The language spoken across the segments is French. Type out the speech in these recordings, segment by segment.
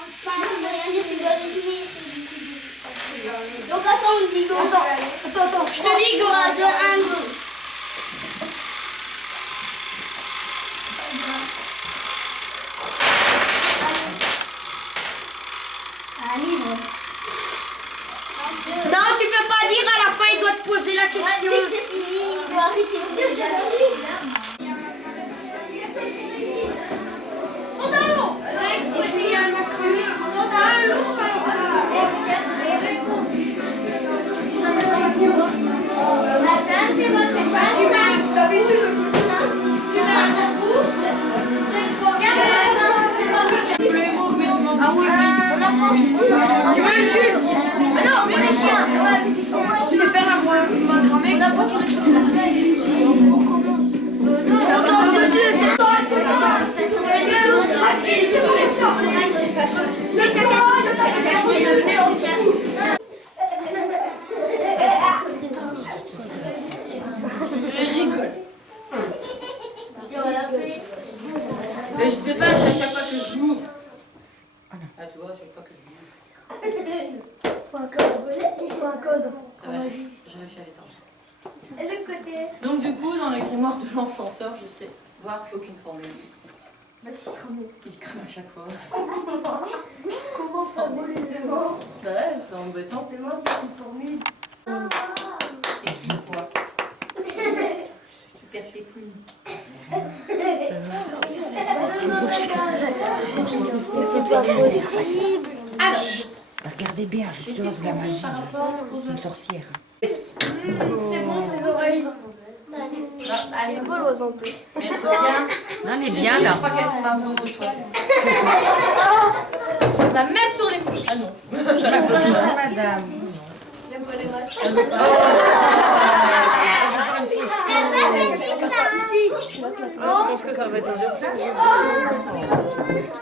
Enfin, tu veux rien dire, tu dois dessiner. Donc attends, on dit go. Attends. Je te dis go. 3, 2, 1, go. Non, tu peux pas dire à la fin, il doit te poser la question. Dès que c'est fini, il doit arrêter. Tu veux le jus? Ah non, musicien. Tu sais faire un macramé? Attends, monsieur, c'est toi. Je rigole. Mais je sais pas, c'est à chaque fois que je joue. Ah, tu vois, à chaque fois que je joue. Faut un code. Il faut un code. Ça va, je réussis à l'étendre. Et le côté. Donc du coup, dans le grimoire de l'enchanteur, je sais voir aucune formule. Vas-y, crame. Il crame à chaque fois. Comment formuler les mots? Ouais, c'est embêtant. Demande une formule. Et qui quoi? Qui perd les plumes. Regardez bien, justement, c'est de la magie. Par rapport aux Une sorcière. C'est bon, ses oreilles. Allez, Pas l'oiseau en plus. mais regarde. Non, elle est bien là. Je crois qu'elle est pas amoureuse de toi. La même sur les... Ah non. Madame. Je pense que ça va être un dur.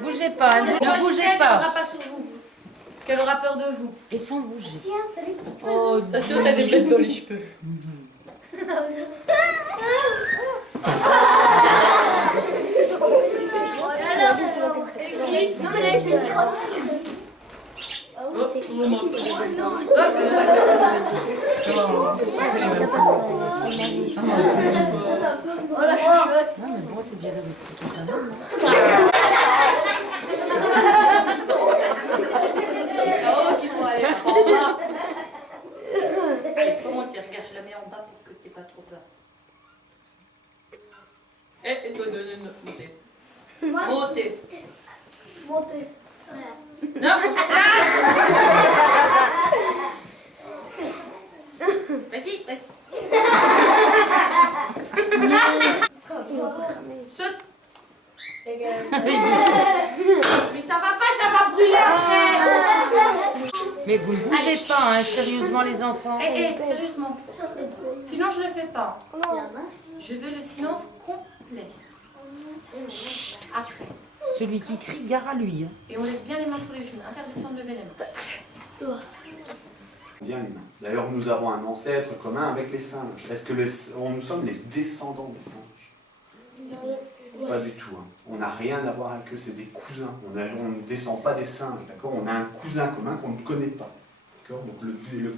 Bougez pas, ne bougez Elle pas. n'aura pas sur vous. Parce qu'elle aura peur de vous. Et sans bouger. Oh, t'as sûr t'as des bêtes dans les cheveux. Oh, tout le monde. Oh la chuchote. Non, mais bon, c'est bien réalistique quand même. Oh, qu'il faut aller en bas. Allez, faut monter. Regarde, je la mets en bas pour que t'aies pas trop peur. Eh, non, montez. Montez. Montez. Voilà. Non, vas-y, ouais. Saute. Mais ça va pas, ça va brûler après. Mais vous ne bougez pas, hein, sérieusement, les enfants. Sérieusement. Sinon, je le fais pas. Je veux le silence complet. Chut, après. Celui qui crie, gare à lui. Hein. Et on laisse bien les mains sur les genoux. Interdiction de lever les mains. Bien humain. D'ailleurs, nous avons un ancêtre commun avec les singes. Est-ce que nous sommes les descendants des singes? Pas du tout. Hein. On n'a rien à voir avec eux, c'est des cousins. On ne descend pas des singes, d'accord? On a un cousin commun qu'on ne connaît pas. D'accord? Donc le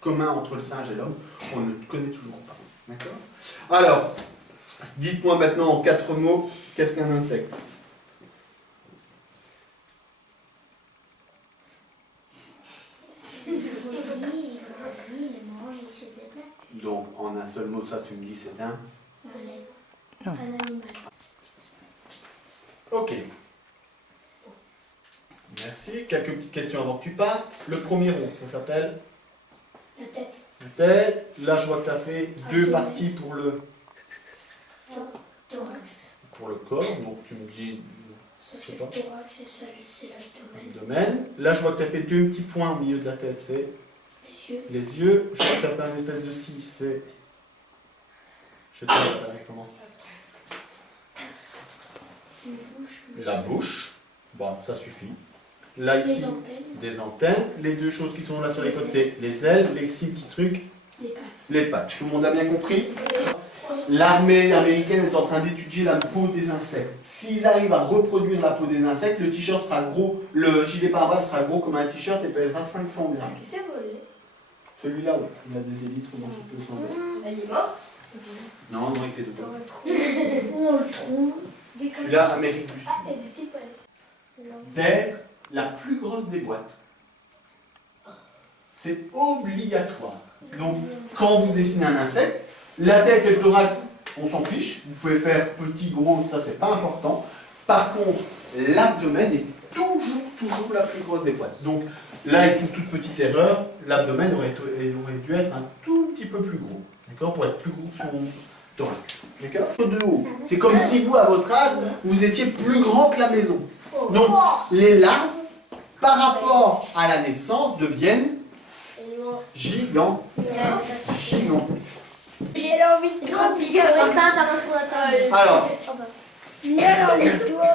commun entre le singe et l'homme, on ne le connaît toujours pas. D'accord? Alors, dites-moi maintenant en 4 mots, qu'est-ce qu'un insecte? Donc, en un seul mot, ça, tu me dis, c'est un? Non. Un animal. Ok. Merci. Quelques petites questions avant que tu partes. Le premier rond, ça s'appelle? La tête. La tête. Là, je vois que tu as fait 2 parties pour le Thorax. corps. Donc, tu me dis Ça, c'est c'est pas. le thorax et ça, c'est l'abdomen. le domaine. Là, je vois que tu as fait 2 petits points au milieu de la tête. C'est Les yeux. les yeux. Je vois que tu as fait un espèce de 6. C'est... Je sais pas, comment? Une bouche. La bouche. Bon, ça suffit. Là, Les ici, antennes. des antennes. Les 2 choses qui sont là sur les côtés. Les ailes, les 6 petits trucs. Les pattes. Les pattes. Tout le monde a bien compris? l'armée américaine est en train d'étudier la peau des insectes. S'ils arrivent à reproduire la peau des insectes, le t-shirt sera gros, le gilet pare-balles sera gros comme un t-shirt et pèsera 500 grammes. Qu'est-ce que c'est volé? Celui-là, oui, il a des élytres donc il peut s'envoler. Elle est morte? Non, non, il fait de quoi. Où on le trouve? Celui-là, Amérique du Sud. Et des petits poils. D'être la plus grosse des boîtes. C'est obligatoire. Donc, quand vous dessinez un insecte, la tête et le thorax, on s'en fiche. Vous pouvez faire petit, gros, ça c'est pas important. Par contre, l'abdomen est toujours la plus grosse des boîtes. Donc, là, avec une toute petite erreur, l'abdomen aurait dû être un tout petit peu plus gros. D'accord? Pour être plus gros que son thorax. D'accord? De haut. C'est comme si vous, à votre âge, vous étiez plus grand que la maison. Donc, les larves, par rapport à la naissance, deviennent gigantesques. J'ai envie de grandir. Martin, ta main sur la table. Alors, Viens, toi.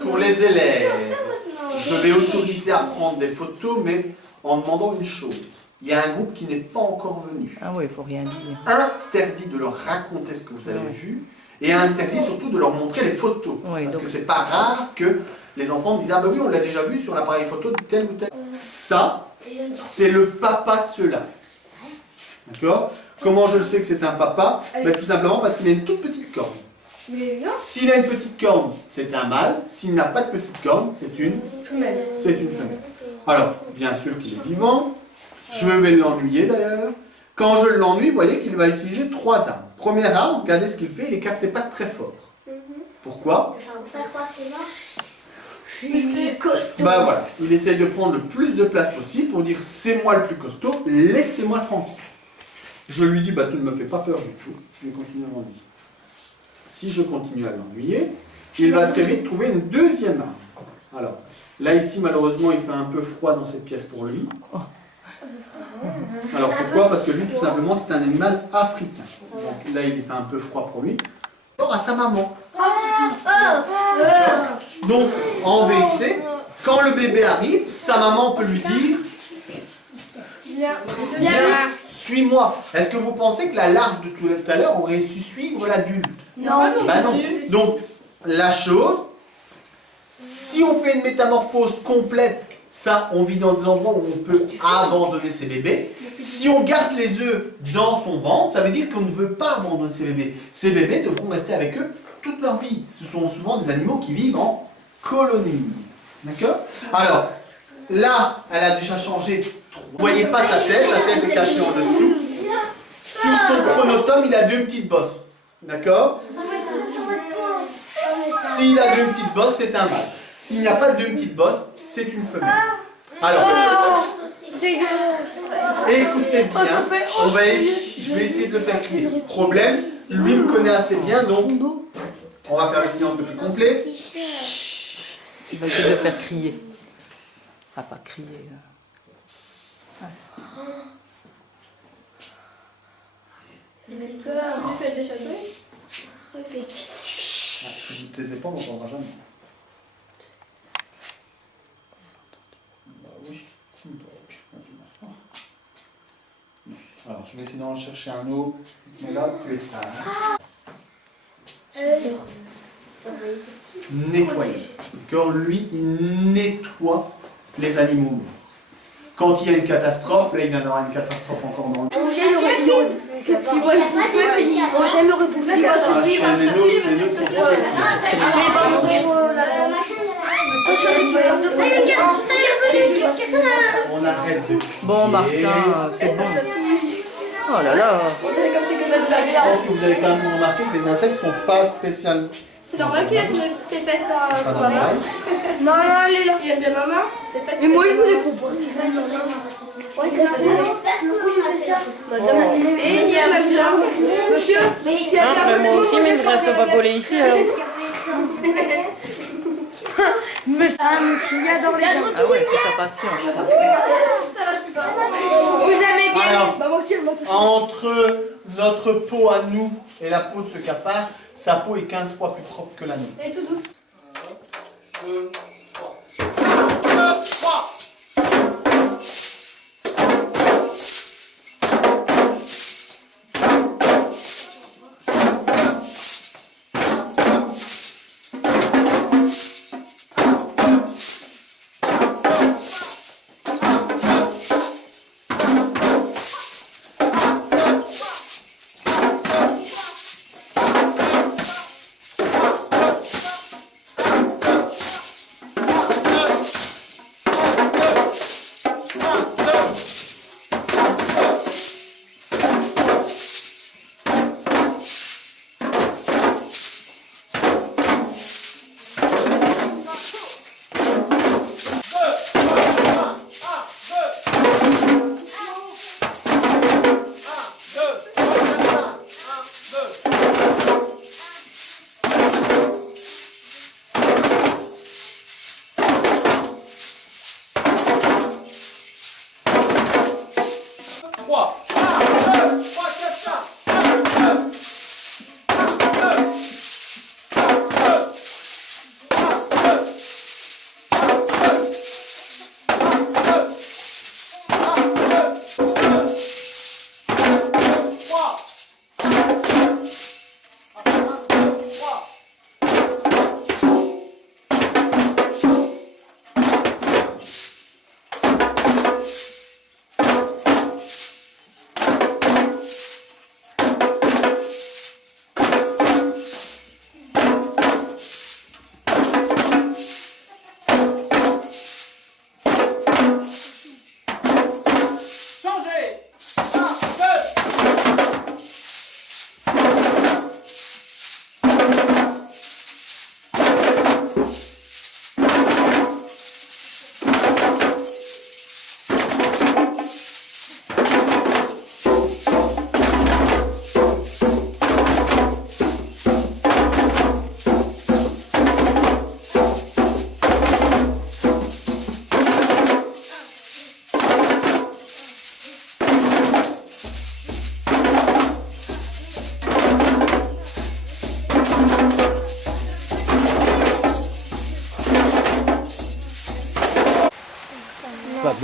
pour les élèves, je vais autoriser à prendre des photos, mais en demandant une chose. Il y a un groupe qui n'est pas encore venu. Ah oui, il faut rien dire. Interdit de leur raconter ce que vous avez vu, et interdit surtout de leur montrer les photos. Oui, parce donc- que c'est pas rare que les enfants me disent « Ah ben oui, on l'a déjà vu sur l'appareil photo de tel ou tel. » Ça, c'est le papa de ceux-là. D'accord? Comment je le sais que c'est un papa? Ben, tout simplement parce qu'il a une toute petite corne. S'il a une petite corne, c'est un mâle. S'il n'a pas de petite corne, c'est une femelle. Alors, bien sûr qu'il est vivant. Je vais l'ennuyer d'ailleurs. Quand je l'ennuie, vous voyez qu'il va utiliser 3 armes. Première arme, regardez ce qu'il fait, il écarte ses pattes très fort. Pourquoi? Faire quoi, c'est mort? Bah voilà, il essaye de prendre le plus de place possible pour dire c'est moi le plus costaud, laissez-moi tranquille. Je lui dis bah tu ne me fais pas peur du tout, je vais continuer à l'ennuyer. Si je continue à l'ennuyer, il va très vite trouver une deuxième arme. Alors, là ici malheureusement il fait un peu froid dans cette pièce pour lui. Alors pourquoi? Parce que lui tout simplement c'est un animal africain. Donc là il fait un peu froid pour lui. Or à sa maman. Donc en vérité, quand le bébé arrive, sa maman peut lui dire suis-moi. Est-ce que vous pensez que la larve de tout à l'heure aurait su suivre l'adulte? Non. Bah non. Donc la chose, si on fait une métamorphose complète, ça on vit dans des endroits où on peut abandonner ses bébés. Si on garde les œufs dans son ventre, ça veut dire qu'on ne veut pas abandonner ses bébés. Ces bébés devront rester avec eux toute leur vie. Ce sont souvent des animaux qui vivent en colonie. D'accord? Alors, là, elle a déjà changé. Vous ne voyez pas sa tête est cachée en dessous. Sur son chronotome, il a 2 petites bosses. D'accord? S'il a 2 petites bosses, c'est un mâle. S'il n'y a pas de 2 petites bosses, c'est une femelle. Alors, écoutez bien, je vais essayer de le faire crier. Problème, lui me connaît assez bien, donc on va faire le silence le plus complet. Il va essayer de le faire crier. Ah, pas crier. Si vous ne taisez pas, on n'entendra jamais. Bah oui. Alors, je vais essayer d'en chercher un autre. Mais là, tu es sage. Nettoyer. D'accord? Lui, il nettoie les animaux morts. Quand il y a une catastrophe, là il vient d'avoir une catastrophe encore dans le... Angèle aurait pu. Il va Angèle aurait pu. Il va s'ouvrir. On arrête de... Bon, Martin, c'est bon. Oh là là. On dirait comme si que Je pense que vous avez quand même remarqué que les insectes ne sont pas spécialement... c'est normal qu'il a ses fesses sur Pas la main. normal. Non, elle est là. Il a bien ma main. Ses fesses. Mais moi, il voulait pour moi. Et il y a ma bien. Monsieur, Moi aussi, mais je reste pas collé ici alors. Monsieur, il y a dans les Ah ouais, c'est sa passion. Vous aimez bien. Alors, Bah, moi aussi, elle m'a touché. entre notre peau à nous et la peau de ce cafard, sa peau est 15 fois plus propre que la nôtre. elle est tout douce. 2, 3.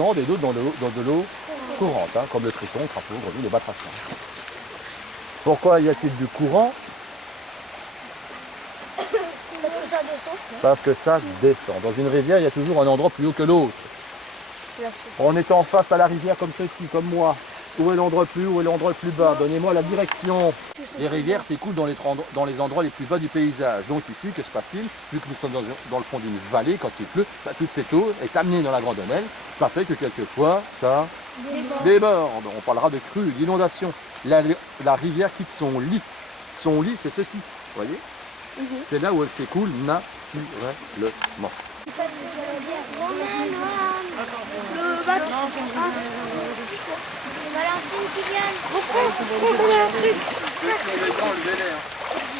stagnantes et d'autres dans de l'eau courante, hein, comme le triton, le crapaud, le grenouille, le batracien. Pourquoi y a-t-il du courant? Parce que ça descend. Parce que ça descend. Dans une rivière, il y a toujours un endroit plus haut que l'autre. En étant face à la rivière comme ceci, comme moi, où est l'endroit plus haut, où est l'endroit le plus bas? Donnez-moi la direction. Les rivières s'écoulent dans les endroits les plus bas du paysage. Donc ici, que se passe-t-il? Vu que nous sommes dans le fond d'une vallée, quand il pleut, toute cette eau est amenée dans la Grandonnelle. Ça fait que quelquefois, ça déborde. On parlera de crue, d'inondation. La rivière quitte son lit. Son lit, c'est ceci. Vous voyez? C'est là où elle s'écoule naturellement. Valentine qui vient. Je comprends un truc.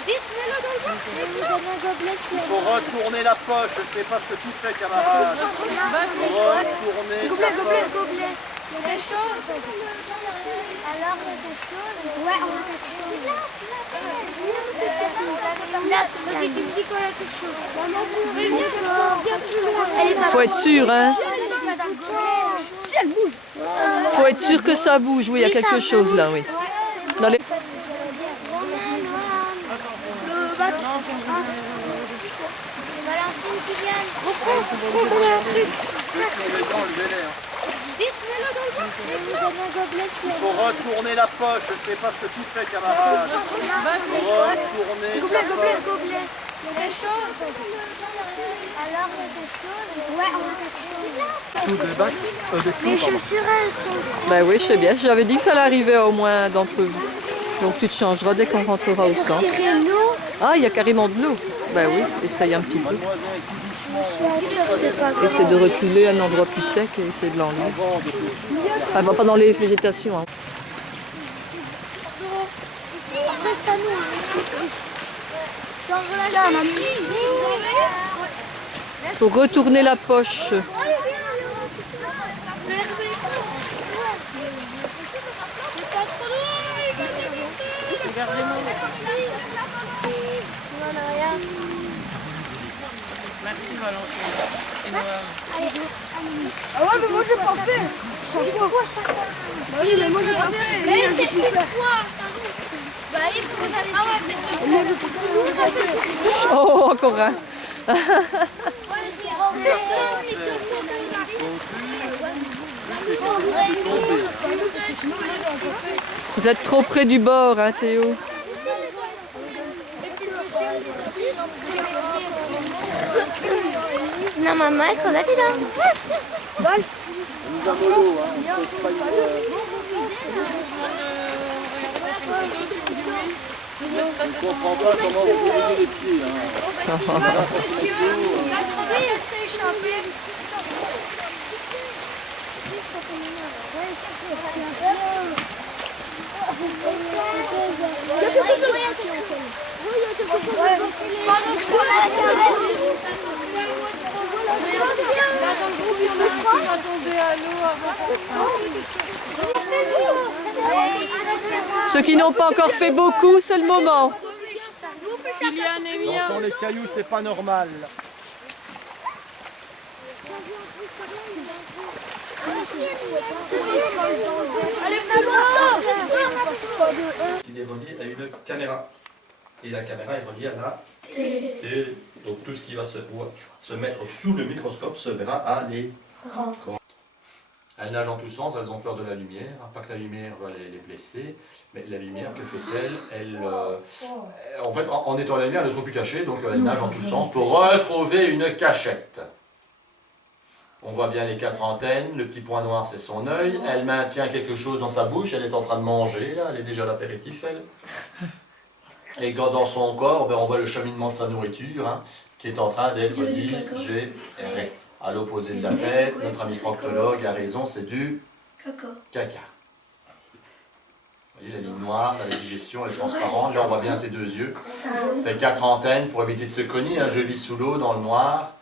Vite, mets-le dans le bac. Il faut retourner la poche. Je ne sais pas ce que tu fais, camarade. Retourner la poche. Gobelet. C'est chaud. Alors, c'est chaud. Ouais, on a quelque chose. Vas-y, tu me dis qu'on a quelque chose. Faut être sûr, hein. Si elle bouge. Faut être sûr que ça bouge. Oui, il y a quelque chose là, oui. Dans les... Valentine qui vient. Je comprends un truc. Vite, mets-le dans le bac. Il faut retourner la poche. Je ne sais pas ce que tu fais, camarade. Retourner la poche. Gobelet. C'est chaud. Alors, c'est chaud. Ouais, on a quelque chose. Sous le bac, Mes chaussures, elles sont... Ben oui, je sais bien. J'avais dit que ça l'arrivait au moins d'entre vous. Donc tu te changeras dès qu'on rentrera au centre. Tirer l'eau. Ah, il y a carrément de l'eau. Ben oui, essaye un petit peu. C'est pas grave. Essaye de reculer à un endroit plus sec et essayer de l'enlever. Enfin, va pas dans les végétations. Hein. Reste à nous. Faut retourner la poche. Merci Valentine. Et Noah. Ah ouais, mais moi j'ai pas fait. Oui, mais moi j'ai pas fait. Mais c'est une fois, ça va. Bah, allez, Oh, encore un. Vous êtes trop près du bord, hein, Théo? Non, maman, elle crevette là. Je ne comprends pas comment vous dirigez les pieds. Ceux qui n'ont pas encore fait beaucoup, c'est le moment. Kylian et Mia. Dans les cailloux, c'est pas normal. Il est relié à une caméra. Et la caméra est reliée à la télé. Donc tout ce qui va se mettre sous le microscope se verra à l'écran. Elles nagent en tous sens, elles ont peur de la lumière. Pas que la lumière va les blesser, mais la lumière, que fait-elle? En fait, en étant à la lumière, elles ne sont plus cachées, donc elles nagent en tous sens pour retrouver une cachette. On voit bien les 4 antennes, le petit point noir c'est son œil, elle maintient quelque chose dans sa bouche, elle est en train de manger, là, elle est déjà à l'apéritif elle. Et quand dans son corps, on voit le cheminement de sa nourriture hein, qui est en train d'être digéré. À l'opposé de la tête, notre ami proctologue a raison, c'est du caca. Vous voyez la ligne noire, la digestion, elle est transparente, là on voit bien ses 2 yeux. C'est 4 antennes pour éviter de se cogner, hein. Je vis sous l'eau dans le noir.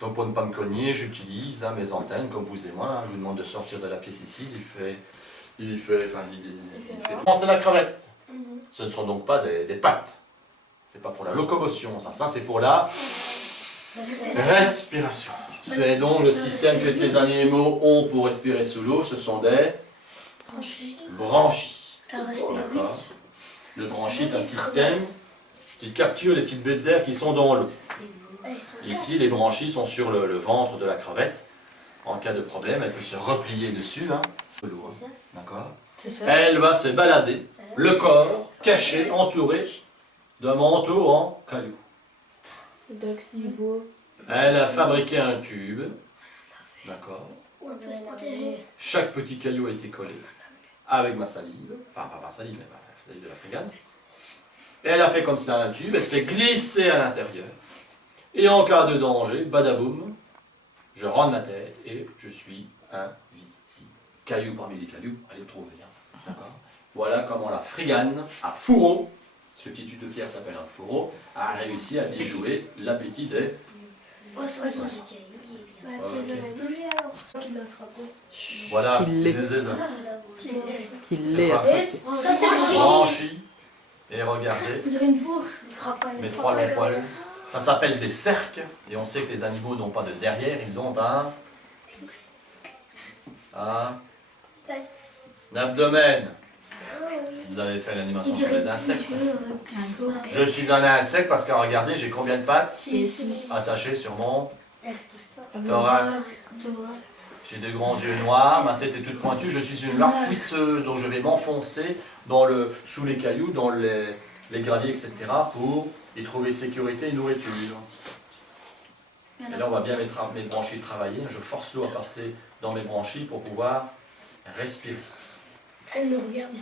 Donc pour ne pas me cogner, j'utilise mes antennes comme vous et moi. Je vous demande de sortir de la pièce ici. Il fait. C'est la crevette. Ce ne sont donc pas des pattes. C'est pas pour la locomotion, ça c'est pour la respiration. C'est donc le système que ces animaux ont pour respirer sous l'eau, ce sont des branchies. D'accord. Le branchie est un système qui capture les petites bêtes d'air qui sont dans l'eau. Ici, les branchies sont sur le ventre de la crevette. En cas de problème, elle peut se replier dessus, hein, de l'eau, hein. D'accord. Elle va se balader, le corps caché, entouré d'un manteau en caillou. Elle a fabriqué un tube, d'accord. Chaque petit caillou a été collé avec ma salive, enfin pas ma salive, mais la salive de la frigane. Et elle a fait comme cela un tube, elle s'est glissée à l'intérieur. Et en cas de danger, badaboum, je rends ma tête et je suis invisible. Caillou parmi les cailloux, allez le trouver. Hein. D'accord. Voilà comment la frigane à fourreau, ce petit tube de pierre s'appelle un fourreau, a réussi à déjouer l'appétit des... Voilà, Qu'il l'ait. Qu'il l'ait attrapé. Branchis et regardez mes trois longs poils. Ça s'appelle des cerques et on sait que les animaux n'ont pas de derrière, ils ont un abdomen. Vous avez fait l'animation sur les insectes. Je suis un insecte parce que regardez, j'ai combien de pattes attachées sur mon thorax. J'ai des grands yeux noirs, ma tête est toute pointue, je suis une larve fouisseuse, donc je vais m'enfoncer sous les cailloux, dans les graviers, etc. pour y trouver sécurité et nourriture. Et là, on va bien mes branchies travailler. Je force l'eau à passer dans mes branchies pour pouvoir respirer. Elle nous regarde.